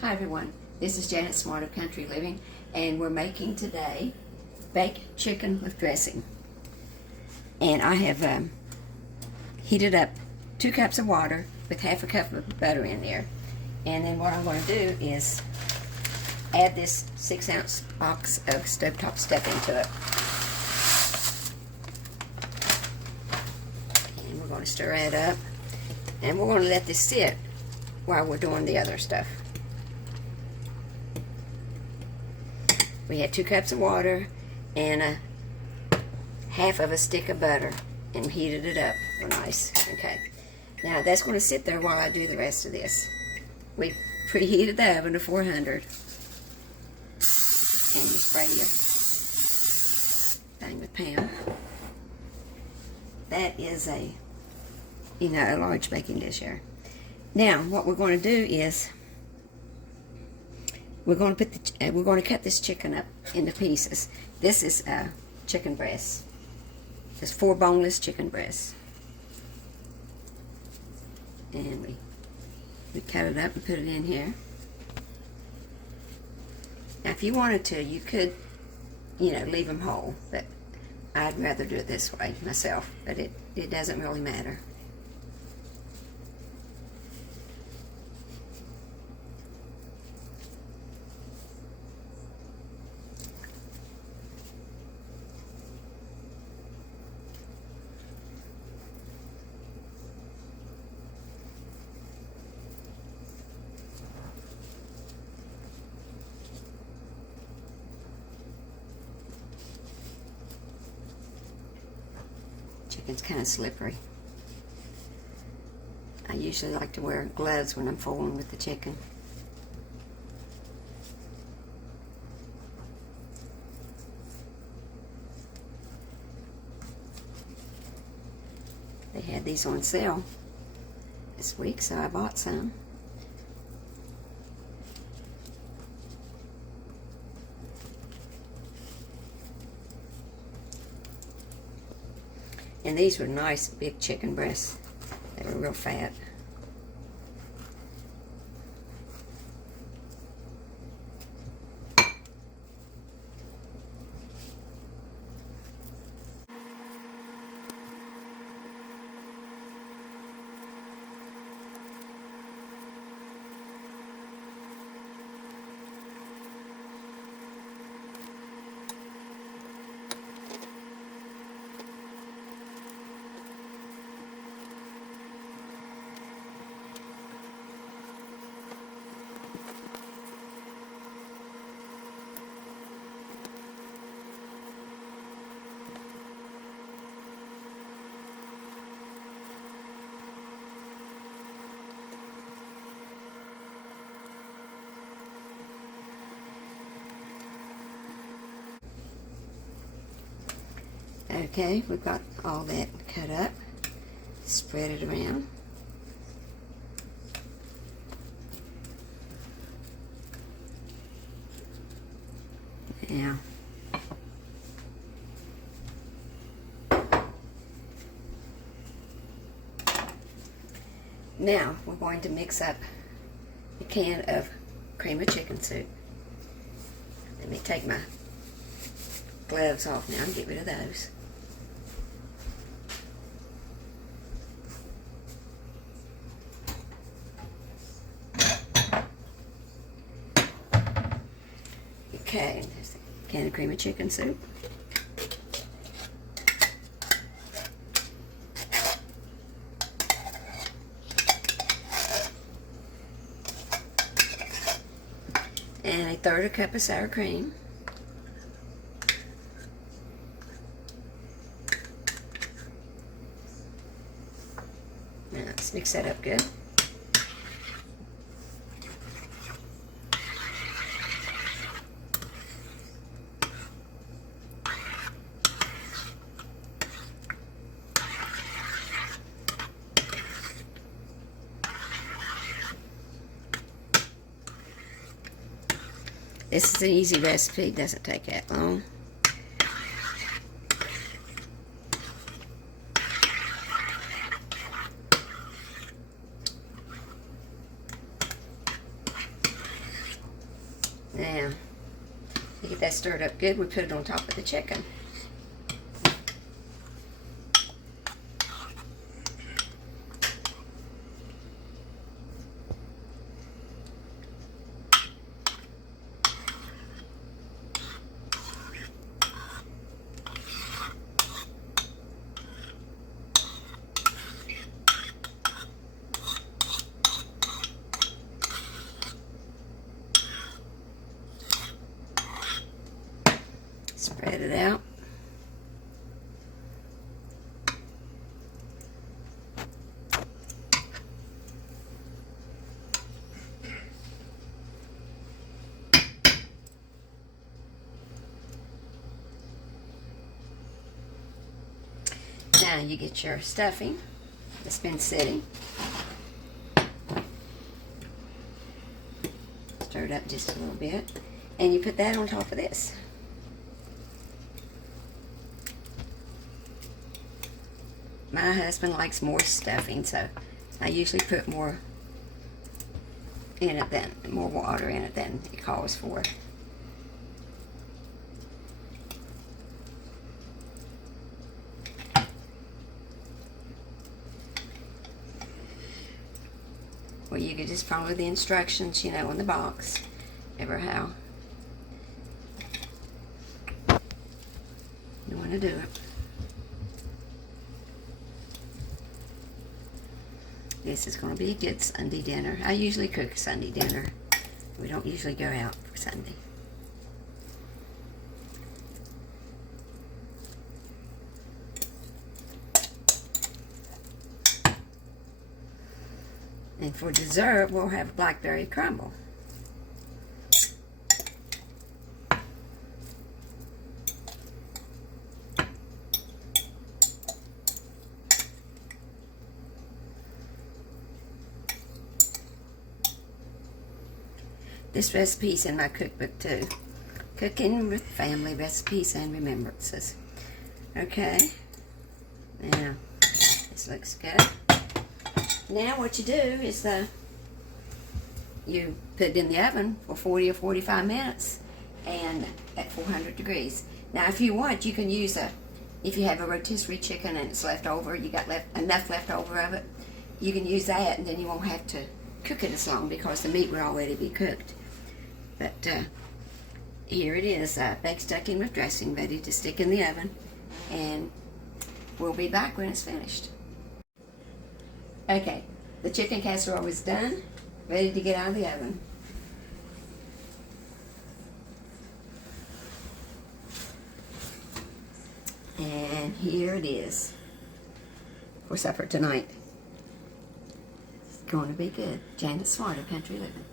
Hi everyone, this is Janet Smart of Country Living, and we're making today baked chicken with dressing. And I have heated up 2 cups of water with half a cup of butter in there. And then what I'm going to do is add this 6-ounce box of stovetop stuff into it. And we're going to stir it up. And we're going to let this sit while we're doing the other stuff. We had 2 cups of water and half of a stick of butter and heated it up real nice. Okay, now that's going to sit there while I do the rest of this. We preheated the oven to 400 and you spray your thing with Pam. That is a large baking dish here. Now what we're going to do is we're going to cut this chicken up into pieces. This is chicken breast. There's 4 boneless chicken breasts, and we cut it up and put it in here. Now, if you wanted to, you could, leave them whole, but I'd rather do it this way myself. But it doesn't really matter. Chicken's kind of slippery. I usually like to wear gloves when I'm fooling with the chicken. They had these on sale this week, so I bought some. And these were nice big chicken breasts. They were real fat. Okay, we've got all that cut up. Spread it around. Now we're going to mix up a can of cream of chicken soup. Let me take my gloves off now and get rid of those. Okay, there's a can of cream of chicken soup. And 1/3 cup of sour cream. Now let's mix that up good. This is an easy recipe, it doesn't take that long. Now, to get that stirred up good, we put it on top of the chicken. Spread it out. Now you get your stuffing that's been sitting. Stir it up just a little bit. And you put that on top of this. My husband likes more stuffing, so I usually put more in it than, more water in it than it calls for. Well, you could just follow the instructions, you know, on the box, ever how you want to do it. This is going to be a good Sunday dinner. I usually cook a Sunday dinner. We don't usually go out for Sunday. And for dessert, we'll have blackberry crumble. This recipe's in my cookbook too. Cooking with Family Recipes and Remembrances. Okay. Now, this looks good. Now what you do is you put it in the oven for 40 or 45 minutes and at 400 degrees. Now if you want, you can use if you have a rotisserie chicken and it's left over, you got enough left over of it, you can use that and then you won't have to cook it as long because the meat will already be cooked. But here it is, baked stuck in with dressing, ready to stick in the oven, and we'll be back when it's finished. Okay, the chicken casserole is done, ready to get out of the oven. And here it is for supper tonight. It's going to be good. Janet's Smarter Country Living.